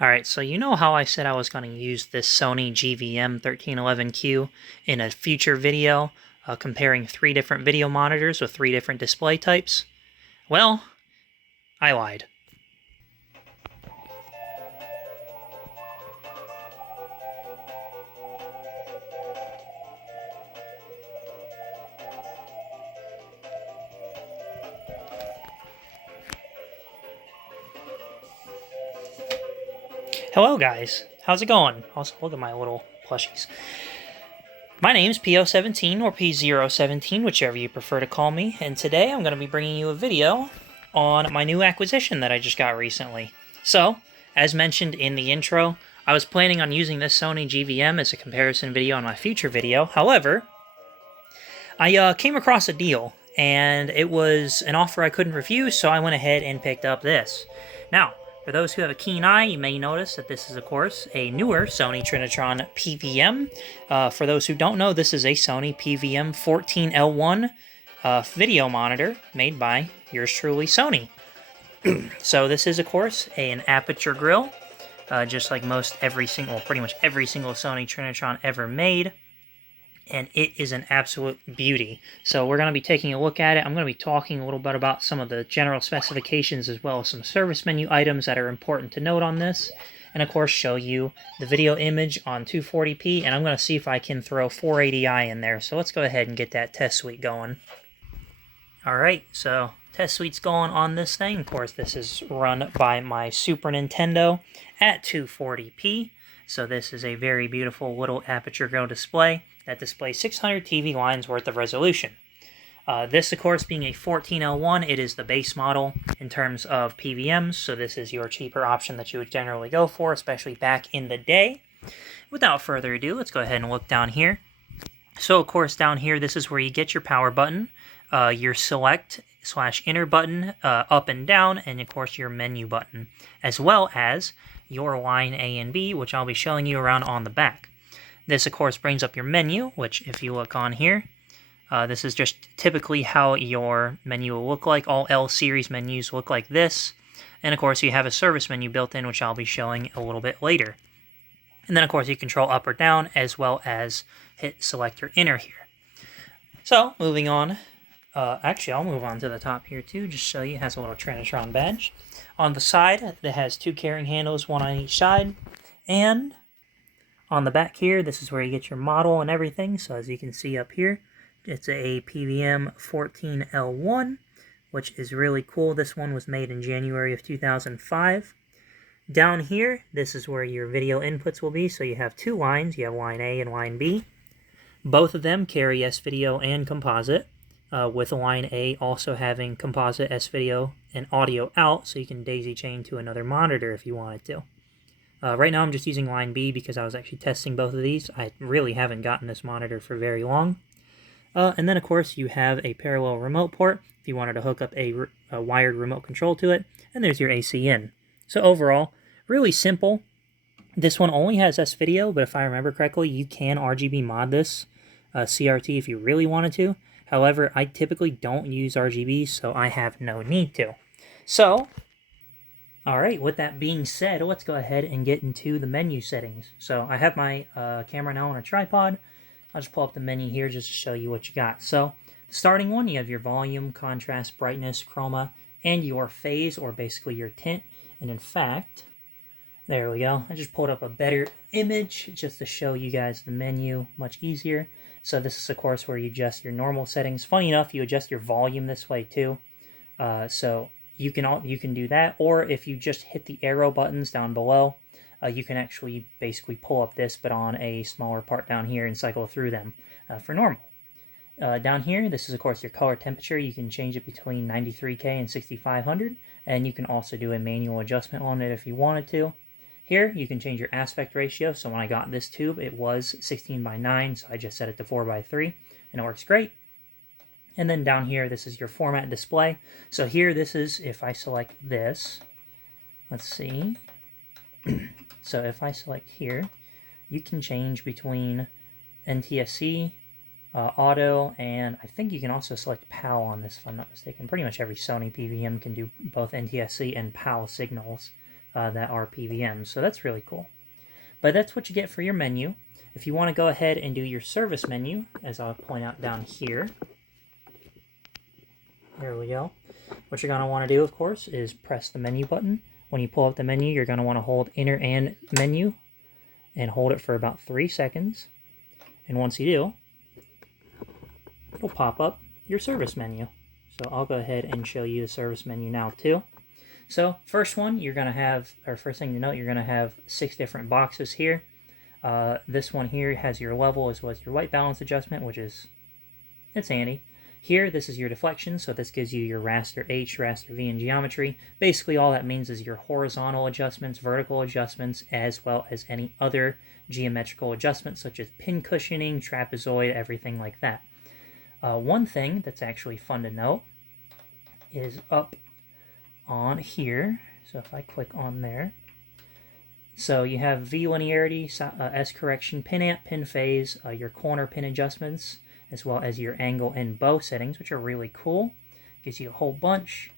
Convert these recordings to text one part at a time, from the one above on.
Alright, so you know how I said I was going to use this Sony GVM 1311Q in a future video comparing 3 different video monitors with 3 different display types? Well, I lied. Hello guys, how's it going? Also, look at my little plushies. My name's P017 or P017, whichever you prefer to call me, and today I'm going to be bringing you a video on my new acquisition that I just got recently. So, as mentioned in the intro, I was planning on using this Sony GVM as a comparison video on my future video. However, I came across a deal, and it was an offer I couldn't refuse, so I went ahead and picked up this. Now, for those who have a keen eye, you may notice that this is, of course, a newer Sony Trinitron PVM. For those who don't know, this is a Sony PVM 14L1 video monitor made by yours truly, Sony. So this is, of course, an aperture grill, just like pretty much every single Sony Trinitron ever made. And it is an absolute beauty. So we're going to be taking a look at it. I'm going to be talking a little bit about some of the general specifications as well as some service menu items that are important to note on this. And of course show you the video image on 240p, and I'm going to see if I can throw 480i in there. So let's go ahead and get that test suite going. Alright, so test suite's going on this thing. Of course this is run by my Super Nintendo at 240p. So this is a very beautiful little aperture grill display that displays 600 TV lines worth of resolution. This, of course, being a 14L1, it is the base model in terms of PVMs, so this is your cheaper option that you would generally go for, especially back in the day. Without further ado, let's go ahead and look down here. So, of course, down here, this is where you get your power button, your select/enter button up and down, and, of course, your menu button, as well as your line A and B, which I'll be showing you around on the back. This, of course, brings up your menu, which, if you look on here, this is just typically how your menu will look like. All L-series menus look like this. And, of course, you have a service menu built in, which I'll be showing a little bit later. And then, of course, you control up or down, as well as hit select or enter here. So, moving on. Actually, I'll move on to the top here, too, just so you. It has a little Trinitron badge. On the side, it has 2 carrying handles, 1 on each side. And on the back here, this is where you get your model and everything. So as you can see up here, it's a PVM 14L1, which is really cool. This one was made in January of 2005. Down here, this is where your video inputs will be. So you have 2 lines. You have line A and line B. Both of them carry S-Video and composite, with line A also having composite, S-Video, and audio out, so you can daisy chain to another monitor if you wanted to. Right now I'm just using line B because I was actually testing both of these. I really haven't gotten this monitor for very long. And then, of course, you have a parallel remote port if you wanted to hook up a wired remote control to it. And there's your AC in. So overall, really simple. This one only has S-Video, but if I remember correctly, you can RGB mod this CRT if you really wanted to. However, I typically don't use RGB, so I have no need to. So, alright, with that being said, let's go ahead and get into the menu settings. So I have my camera now on a tripod. I'll just pull up the menu here just to show you what you got. So, starting one, you have your volume, contrast, brightness, chroma, and your phase, or basically your tint. And in fact, there we go. I just pulled up a better image just to show you guys the menu much easier. So this is, of course, where you adjust your normal settings. Funny enough, you adjust your volume this way too. So you can do that, or if you just hit the arrow buttons down below, you can actually basically pull up this, but on a smaller part down here and cycle through them for normal. Down here, this is, of course, your color temperature. You can change it between 93K and 6500, and you can also do a manual adjustment on it if you wanted to. Here, you can change your aspect ratio. So when I got this tube, it was 16:9, so I just set it to 4:3, and it works great. And then down here, this is your format display. So here, this is, if I select this, let's see. So if I select here, you can change between NTSC, auto, and I think you can also select PAL on this, if I'm not mistaken. Pretty much every Sony PVM can do both NTSC and PAL signals. that are PVM. So that's really cool. But that's what you get for your menu. If you want to go ahead and do your service menu, as I'll point out down here, there we go. What you're going to want to do, of course, is press the menu button. When you pull up the menu, you're going to want to hold Enter and Menu and hold it for about 3 seconds. And once you do, it'll pop up your service menu. So I'll go ahead and show you the service menu now too. So first one, you're going to have, or first thing to note, you're going to have 6 different boxes here. This one here has your level as well as your white balance adjustment, which is, it's handy. Here, this is your deflection, so this gives you your raster H, raster V, and geometry. Basically, all that means is your horizontal adjustments, vertical adjustments, as well as any other geometrical adjustments, such as pin cushioning, trapezoid, everything like that. One thing that's actually fun to note is up on here. So if I click on there, so you have V linearity, S correction, pin amp, pin phase, your corner pin adjustments, as well as your angle and bow settings, which are really cool. Gives you a whole bunch.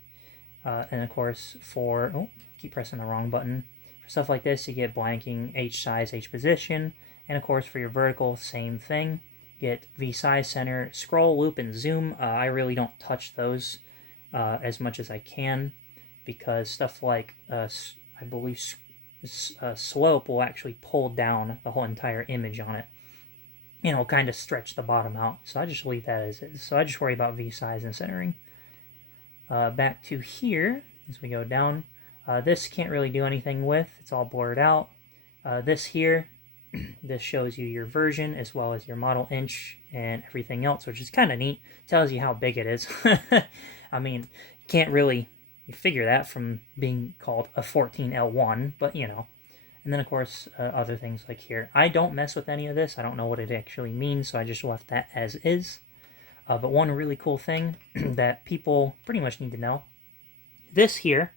And of course, for, oh, keep pressing the wrong button. For stuff like this, you get blanking, H size, H position. And of course, for your vertical, same thing. Get V size, center, scroll, loop, and zoom. I really don't touch those as much as I can, because stuff like, I believe, slope will actually pull down the whole entire image on it. You know, kind of stretch the bottom out. So I just leave that as is. So I just worry about V size and centering. Back to here, as we go down, this can't really do anything with. It's all blurred out. This here, this shows you your version as well as your model inch and everything else, which is kind of neat. Tells you how big it is. I mean, you can't really figure that from being called a 14L1, but you know. And then, of course, other things like here. I don't mess with any of this. I don't know what it actually means, so I just left that as is. But one really cool thing that people pretty much need to know, this here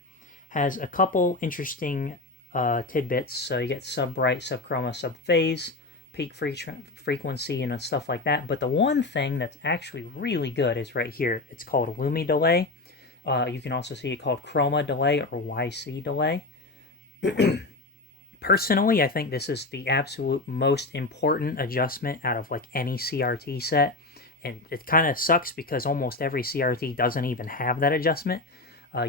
has a couple interesting tidbits. So you get sub-bright, sub-chroma, sub-phase, peak frequency, and stuff like that. But the one thing that's actually really good is right here. It's called Chroma Delay. You can also see it called Chroma Delay or YC Delay. Personally, I think this is the absolute most important adjustment out of like any CRT set. And it kind of sucks because almost every CRT doesn't even have that adjustment.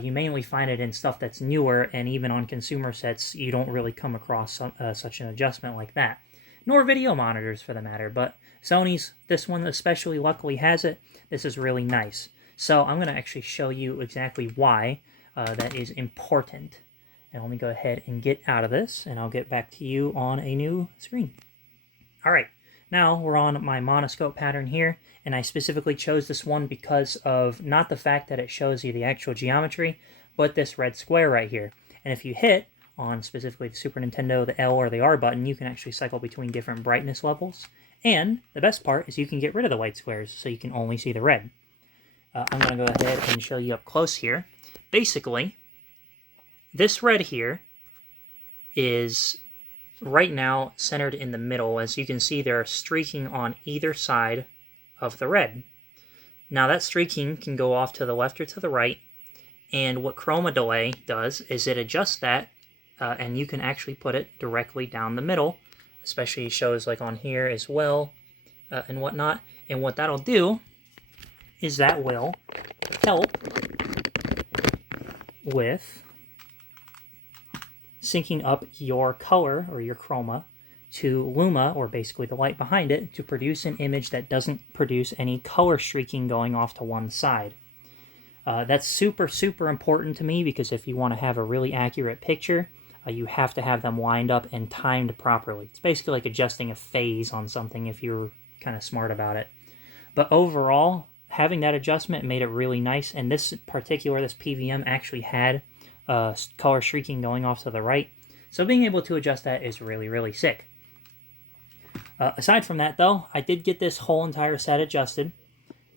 You mainly find it in stuff that's newer, and even on consumer sets, you don't really come across such an adjustment like that. Nor video monitors, for the matter. But Sony's, this one especially, luckily has it. This is really nice. So I'm going to actually show you exactly why that is important. And let me go ahead and get out of this, and I'll get back to you on a new screen. All right, now we're on my monoscope pattern here, and I specifically chose this one because of not the fact that it shows you the actual geometry, but this red square right here. And if you hit on specifically the Super Nintendo, the L or the R button, you can actually cycle between different brightness levels. And the best part is you can get rid of the white squares, so you can only see the red. I'm going to go ahead and show you up close here. Basically, this red here is right now centered in the middle. As you can see, there are streaking on either side of the red. Now that streaking can go off to the left or to the right, and what Chroma Delay does is it adjusts that, and you can actually put it directly down the middle, especially shows like on here as well, and whatnot. And what that'll do is that will help with syncing up your color or your chroma to luma, or basically the light behind it, to produce an image that doesn't produce any color streaking going off to one side. That's super, super important to me, because if you want to have a really accurate picture, you have to have them lined up and timed properly. It's basically like adjusting a phase on something if you're kind of smart about it. But overall, having that adjustment made it really nice, and this PVM actually had color streaking going off to the right. So being able to adjust that is really, really sick. Aside from that, though, I did get this whole entire set adjusted,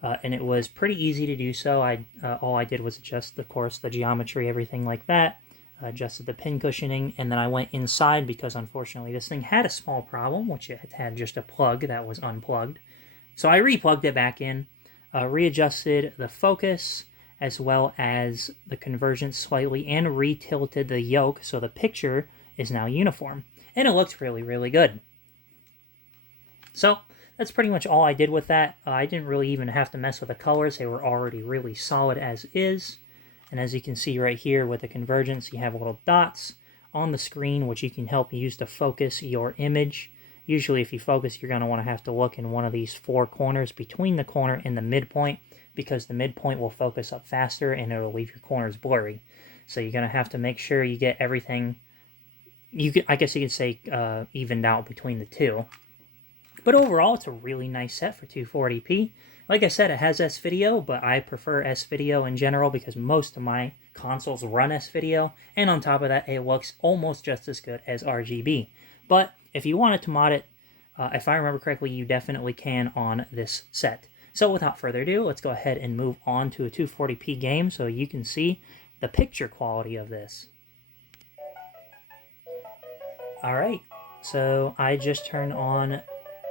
and it was pretty easy to do so. All I did was adjust, of course, the geometry, everything like that, adjusted the pin cushioning, and then I went inside because, unfortunately, this thing had a small problem, which it had just a plug that was unplugged. So I replugged it back in, readjusted the focus, as well as the convergence slightly, and re-tilted the yoke so the picture is now uniform. And it looks really, really good. So that's pretty much all I did with that. I didn't really even have to mess with the colors. They were already really solid as is. And as you can see right here with the convergence, you have little dots on the screen, which you can help use to focus your image. Usually if you focus, you're going to want to have to look in one of these four corners between the corner and the midpoint, because the midpoint will focus up faster and it'll leave your corners blurry. So you're going to have to make sure you get everything, I guess you could say, evened out between the two. But overall, it's a really nice set for 240p. Like I said, it has S-Video, but I prefer S-Video in general because most of my consoles run S-Video, and on top of that, it looks almost just as good as RGB. But if you wanted to mod it, if I remember correctly, you definitely can on this set. So without further ado, let's go ahead and move on to a 240p game so you can see the picture quality of this. Alright, so I just turned on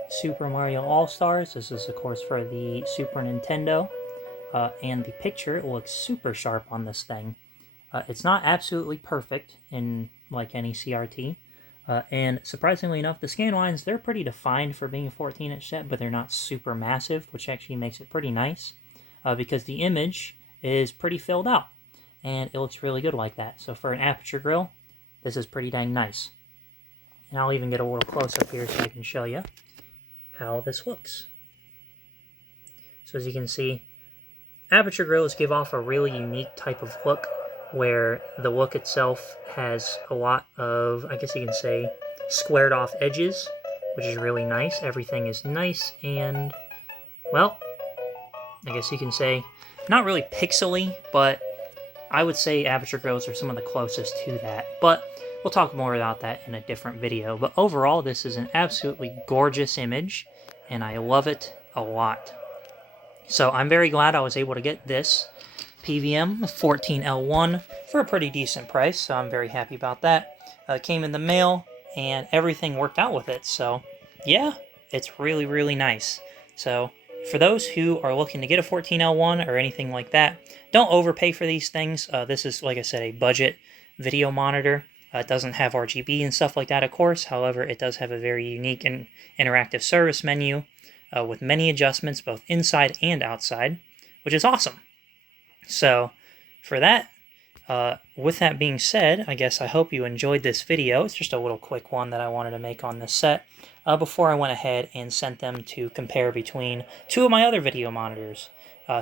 Super Mario All-Stars. This is, of course, for the Super Nintendo. And the picture looks super sharp on this thing. It's not absolutely perfect in, like, any CRT. And surprisingly enough, the scan lines, they're pretty defined for being a 14-inch set, but they're not super massive, which actually makes it pretty nice, because the image is pretty filled out, and it looks really good like that. So for an aperture grill, this is pretty dang nice. And I'll even get a little close-up here so I can show you how this looks. So as you can see, aperture grills give off a really unique type of look, where the look itself has a lot of, I guess you can say, squared off edges, which is really nice. Everything is nice and, well, I guess you can say, not really pixely, but I would say aperture grills are some of the closest to that. But we'll talk more about that in a different video. But overall, this is an absolutely gorgeous image, and I love it a lot. So I'm very glad I was able to get this PVM 14L1 for a pretty decent price, so I'm very happy about that. It came in the mail, and everything worked out with it, so yeah, it's really, really nice. So for those who are looking to get a 14L1 or anything like that, don't overpay for these things. This is, like I said, a budget video monitor. It doesn't have RGB and stuff like that, of course. However, it does have a very unique and interactive service menu with many adjustments, both inside and outside, which is awesome. So, for that, with that being said, I guess I hope you enjoyed this video. It's just a little quick one that I wanted to make on this set before I went ahead and sent them to compare between two of my other video monitors.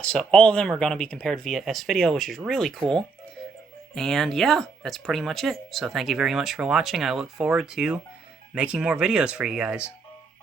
So all of them are going to be compared via S-Video, which is really cool. And yeah, that's pretty much it. So thank you very much for watching. I look forward to making more videos for you guys.